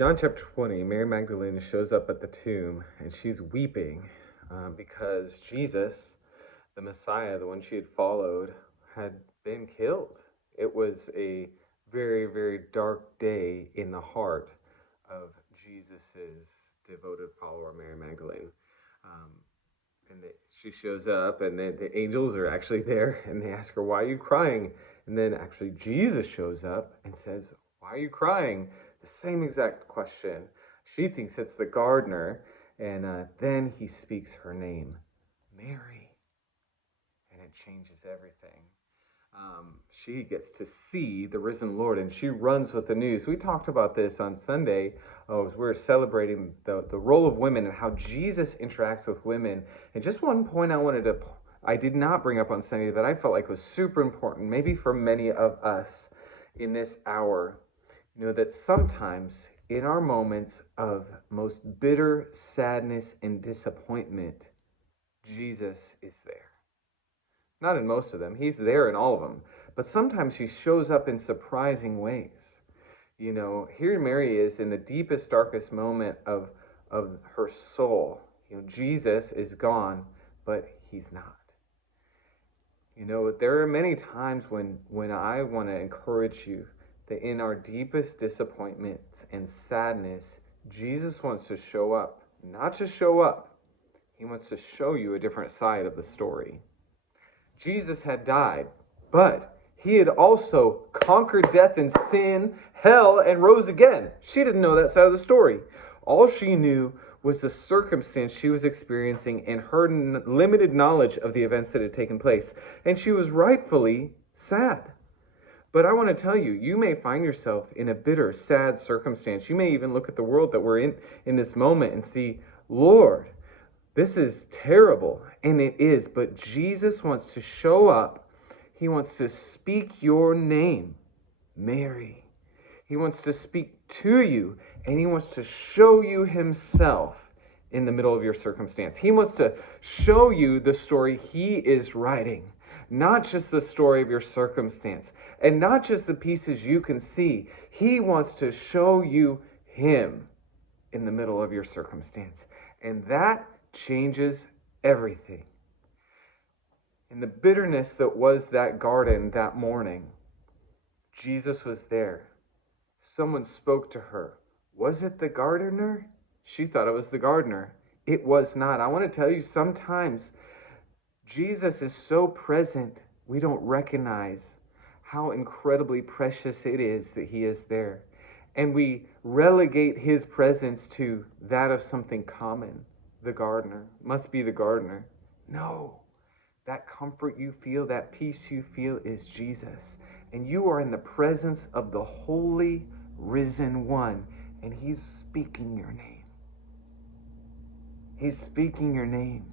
John chapter 20, Mary Magdalene shows up at the tomb and she's weeping because Jesus, the Messiah, the one she had followed, had been killed. It was a very, very dark day in the heart of Jesus's devoted follower, Mary Magdalene. Um, she shows up, and the angels are actually there, and they ask her, "Why are you crying?" And then actually Jesus shows up and says, "Why are you crying?" The same exact question. She thinks it's the gardener, and then he speaks her name, Mary, and it changes everything. She gets to see the risen Lord, and she runs with the news. We talked about this on Sunday as we were celebrating the role of women and how Jesus interacts with women. And just one point I did not bring up on Sunday that I felt like was super important, maybe for many of us in this hour, that sometimes in our moments of most bitter sadness and disappointment, Jesus is there. Not in most of them. He's there in all of them. But sometimes he shows up in surprising ways. Here Mary is in the deepest, darkest moment of her soul. Jesus is gone, but he's not. There are many times when I want to encourage you that in our deepest disappointments and sadness, Jesus wants to show up. Not just show up. He wants to show you a different side of the story. Jesus had died, but he had also conquered death and sin, hell, and rose again. She didn't know that side of the story. All she knew was the circumstance she was experiencing and her limited knowledge of the events that had taken place. And she was rightfully sad. But I want to tell you, you may find yourself in a bitter, sad circumstance. You may even look at the world that we're in this moment and see, Lord, this is terrible, and it is, but Jesus wants to show up. He wants to speak your name, Mary. He wants to speak to you, and he wants to show you himself in the middle of your circumstance. He wants to show you the story he is writing, not just the story of your circumstance, and not just the pieces you can see. He wants to show you him in the middle of your circumstance, and that changes everything. In the bitterness that was that garden that morning, Jesus was there. Someone spoke to her. Was it the gardener? She thought it was the gardener. It was not. I want to tell you, sometimes Jesus is so present, we don't recognize how incredibly precious it is that he is there. And we relegate his presence to that of something common. The gardener. Must be the gardener. No. That comfort you feel, that peace you feel is Jesus. And you are in the presence of the Holy Risen One. And he's speaking your name. He's speaking your name.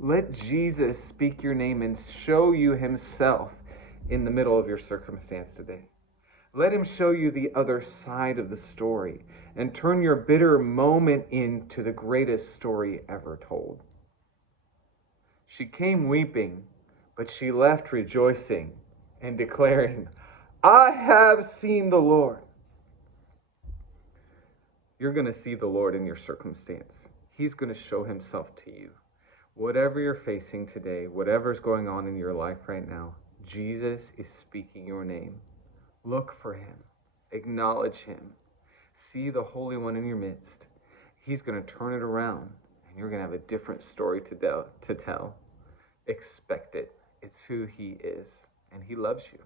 Let Jesus speak your name and show you himself in the middle of your circumstance today. Let him show you the other side of the story and turn your bitter moment into the greatest story ever told. She came weeping, but she left rejoicing and declaring, I have seen the Lord. You're going to see the Lord in your circumstance. He's going to show himself to you. Whatever you're facing today, whatever's going on in your life right now, Jesus is speaking your name. Look for him. Acknowledge him. See the Holy One in your midst. He's going to turn it around, and you're going to have a different story to tell. Expect it. It's who he is, and he loves you.